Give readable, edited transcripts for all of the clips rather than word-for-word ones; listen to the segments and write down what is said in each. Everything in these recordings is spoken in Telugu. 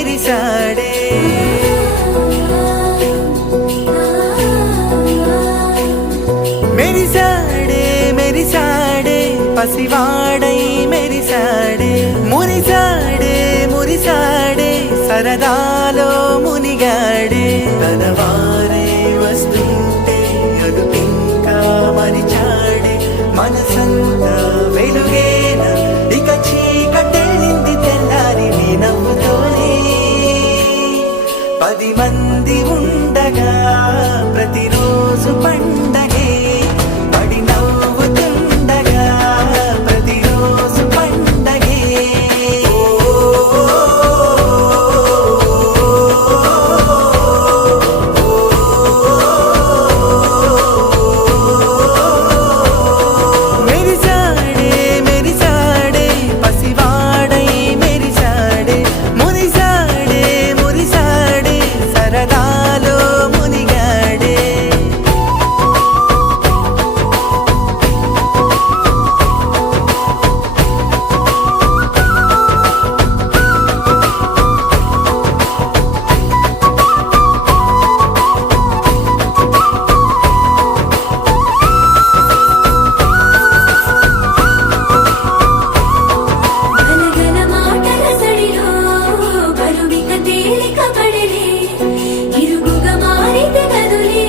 మెరిసాడే మెరిసాడే మెరిసాడే పసివాడై మెరిసాడే మురిసాడే మురిసాడే సరదాలో మునిగాడే తనవారే వస్తుంటే అదుపింకా మరిచాడే మనసంతా వెలుగేన ఇక చీకటెళ్ళింది తెల్లారి నీ నవ్వుతోనే 10 మంది ఉండగా ప్రతిరోజు పండగే పడి నవ్వుతుండగా ప్రతిరోజు పండగే మెరిసాడే మెరిసాడే పసివాడై మెరిసాడే మురిసాడే మురిసాడే సరదాలో మునిగాడే గలగల మాటల సడిలో బరువిక తేలిక పడిలే ఇరుగుగా మారితే కదులే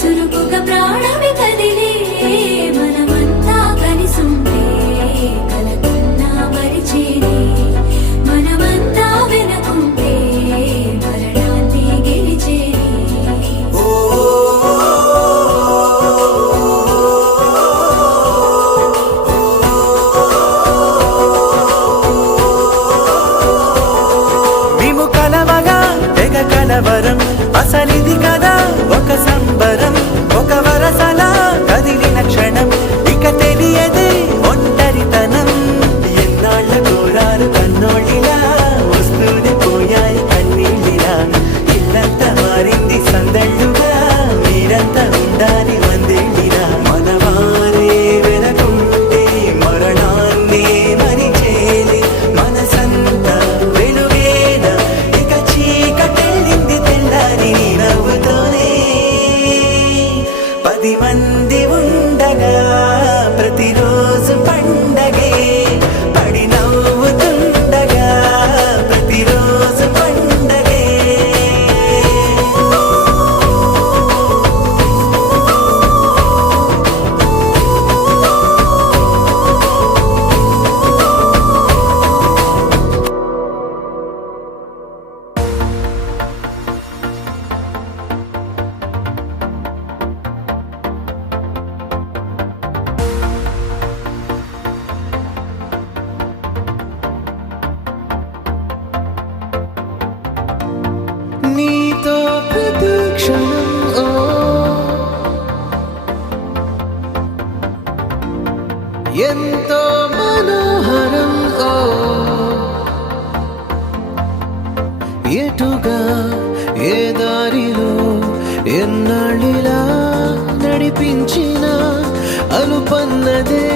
చురుకుగా ప్రాణమి కదిలే మనమంతా కలిసుంటే కలకున్నా మరిచేనే మనమంతా వెనకుంటే మరణాన్ని గెలిచేనే మేము కలవగా తెగ కలవరం అసలిది కదా ఒక సంబరం ఒక వరసలా కదిలిన క్షణం ఇక తెలియదే ఒంటరితనం ఎన్నాళ్ళ కోరారు కన్నోళ్ళిలా వస్తూనే పోయాయి కన్నీళ్ళిలా ఇల్లంతా మారింది సందళ్ళుగా మీరంతా ఉండాలి వందేళ్ళిలా మనవారే వెనకుంటే మరణాన్నే మరిచేలే మనసంతా వెలుగేన ఇక చీకటెళ్ళింది తెల్లారి నీ నవ్వుతోనే 10 మంది ఉండగా ప్రతిరోజు పండగే పడి నవ్వుతుండగా ప్రతిరోజు పండగే నీతో ప్రతి క్షణం ఎంతో మనోహరం ఎటుగా ఏ దారిలో ఎన్నాళ్ళిలా నడిపించిన అలుపన్నదే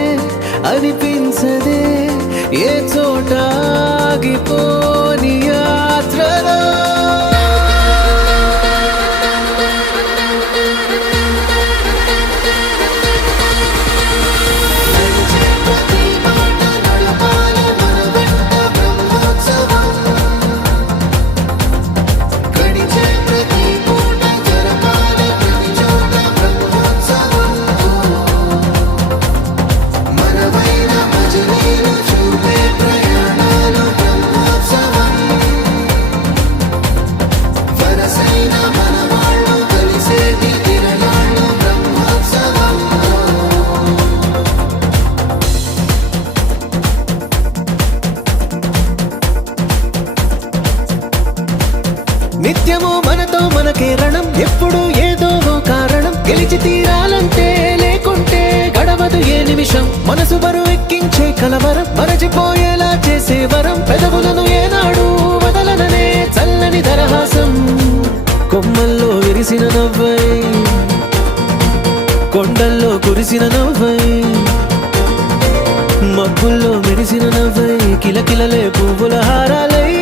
అనిపించదే ఏ చోట ఆగిపోని యాత్రలో నిత్యము మనతో మనకే రణం ఎప్పుడు ఏదో ఓ కారణం గెలిచి తీరాలంటే లేకుంటే గడవదు ఏ నిమిషం మనసు బరువెక్కించే కలవరం మరచిపోయేలా చేసే వరం పెదవులను ఏనాడు వదలననే చల్లని దరహాసం కొమ్మల్లో విరిసిన నవ్వై కొండల్లో కురిసిన నవ్వై మబ్బుల్లో మెరిసిన నవ్వై కిలకిలలే పువ్వుల హారాలై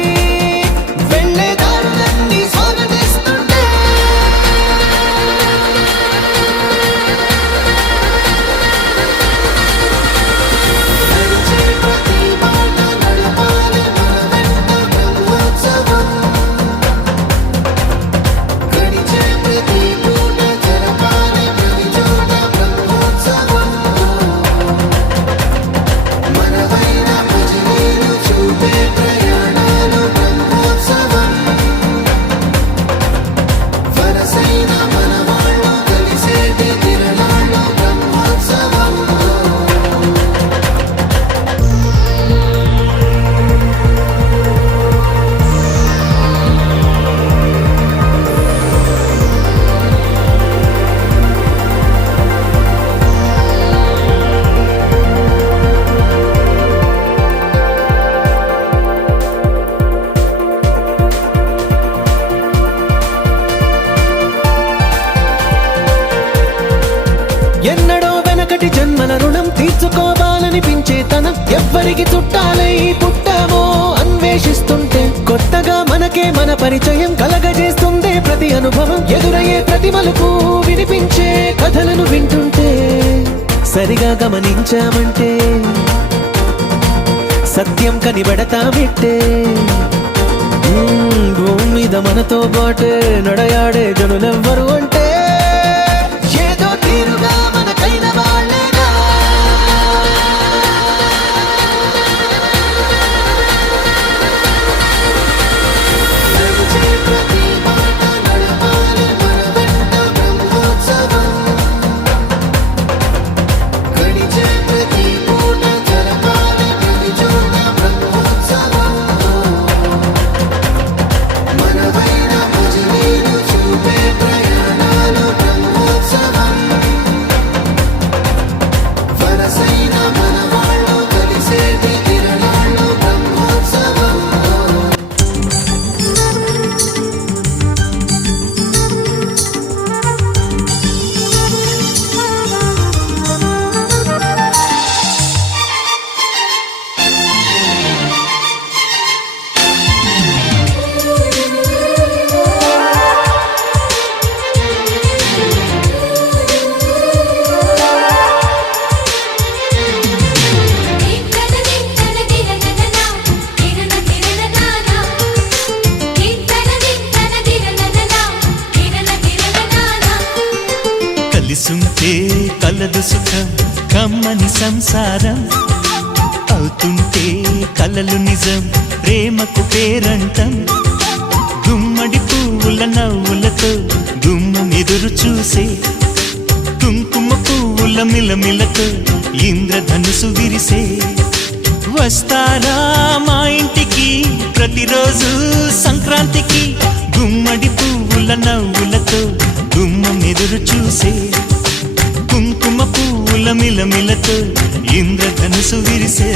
ఎన్నడో వెనకటి జన్మల రుణం తీర్చుకోవాలనిపించే తనం ఎవ్వరికి చుట్టాలై పుట్టామో అన్వేషిస్తుంటే కొత్తగా మనకే మన పరిచయం కలగజేస్తుందే ప్రతి అనుభవం ఎదురయ్యే ప్రతి మలుపు వినిపించే కథలను వింటుంటే సరిగా గమనించామంటే సత్యం కనిపెడతామిట్టే భూమి మీద మనతో పాటే నడయాడే జనులెవ్వరు అంటే ఏదో తీరుగా మనకైన వాళ్ళేగా నడిచే ప్రతి మాట నడవాలి మన వెంట బ్రహ్మోత్సవం గడిచే ప్రతి పూట జరపాలి ప్రతి చోట బ్రహ్మోత్సవం మనవైన భుజనీలు చూపే ప్రయాణాలు బ్రహ్మోత్సవం వరసైన మనవాళ్ళు కలిసేటి కిరణాలు బ్రహ్మోత్సవం కలిసుంటే కలదు సుఖం కమ్మని సంసారం అవుతుంటే కలలు నిజం ప్రేమకు పేరంటం గుమ్మడి పువ్వుల నవ్వులతో గుమ్మం ఎదురు చూసే కుంకుమ పువ్వుల మిలమిలతో ఇంద్రధనుసు విరిసే వస్తారా మా ఇంటికి ప్రతిరోజు సంక్రాంతికి గుమ్మడి పువ్వుల నవ్వులతో గుమ్మం ఎదురు చూసే కుంకుమ పువ్వుల మిలమిలతో ఇంద్రధనుసు విరిసే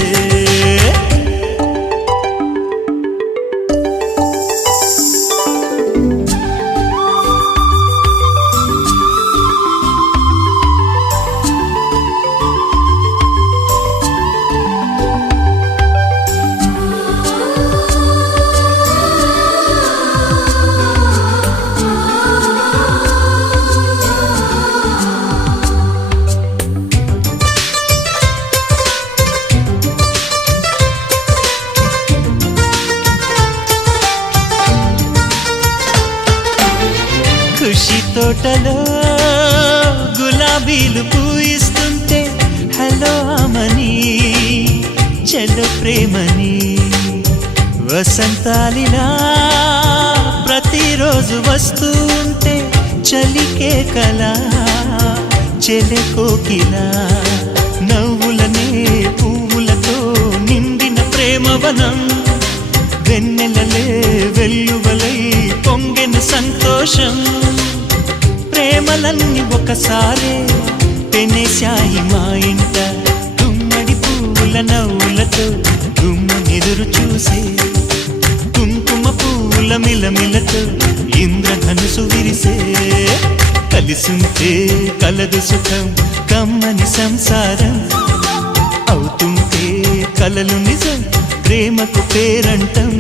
ఖుషి తోటలో గులాబీలు పూయిస్తుంటే హలో అమని చెల్లు ప్రేమని వసంతాలిలా ప్రతిరోజు వస్తూ ఉంటే చలికే కలా చెలె కోకిలా నవ్వులనే పువ్వులతో నిండిన ప్రేమవనం వెన్నెలలే వెల్లువలై పొంగెన సంతోషం ప్రేమలన్నీ ఒకసారే పెనేశాయి మా ఇంట గుమ్మడి పువ్వుల నవ్వులతో గుమ్మనెదురు చూసే కుంకుమ పువ్వుల మిలమిలతో ఇంద్రధనుసు విరిసే కలిసుంటే కలదు సుఖం కమ్మని సంసారం అవుతుంటే కలలు నిజం ప్రేమకు పేరంటం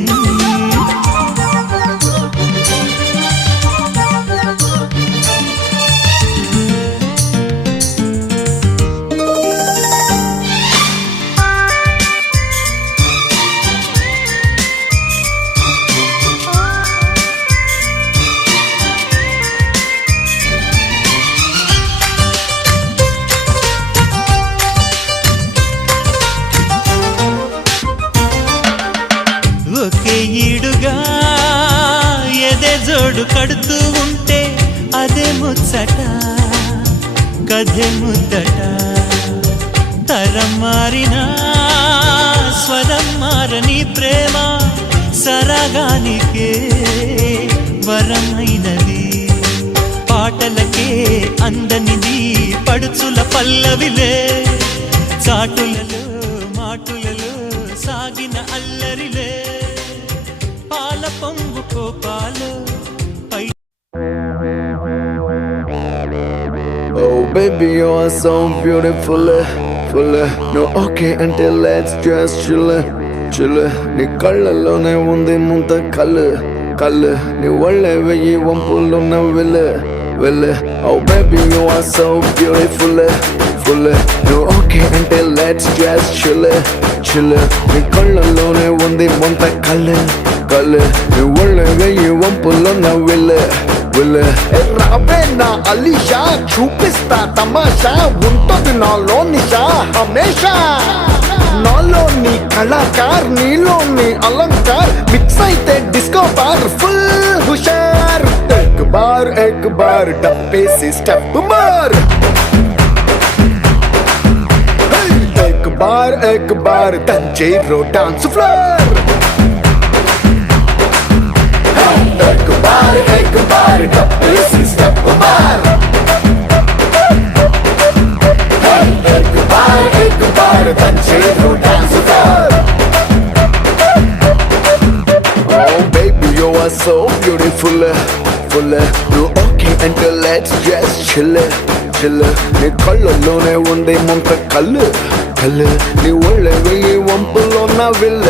ఒకే ఈడుగా ఎదే జోడు కడుతూ ఉంటే అదే ముచ్చట కథే ముద్దట తరం మారినా స్వరం మారని ప్రేమ సరగానికే వరమైనది పాటలకే అందనిది పడుచుల పల్లవిలే చాటులలో మాటులలో సాగిన అల్లరిలే పాల పొంగు కోపాలు Oh baby, you are so beautiful, full. No, okay, until let's just chill, chill. నీ కళ్ళలోనే ఉంది ముంత కళ్ళు కళ్ళు నీ ఒళ్ళే వెయ్యి వంపులున్న వెళ్ళ Oh baby, you are so beautiful, full. No, okay, until let's just chill, chill. నీ కళ్ళలోనే ఉంది ముంత కళ్ళు కళ్ళు నీ ఒళ్ళే వెయ్యి వంపులున్న వెళ్ళ రాబే నా అలీషా చూపిస్తా తమాషా ఉంటుంది నాలో నిషా హమేషా నాలో నీ కళాకార్ నీలో నీ అలంకార్ మిక్స్ అయితే డిస్కో బార్ ఫుల్ హుషార్ एक बार डब्बे से स्टेप मार एक बार तंजेरो डांस फ्लोर एक बार डब्बे से स्टेप मार एक बार तंजेरो dance floor Oh baby, you are so beautiful, full. No, okay, until let's just chill, chill. నీ కళ్ళలోనే ఉంది ముంత కళ్ళు నీ ఒళ్ళే వెయ్యి వంపులో నా విల్ల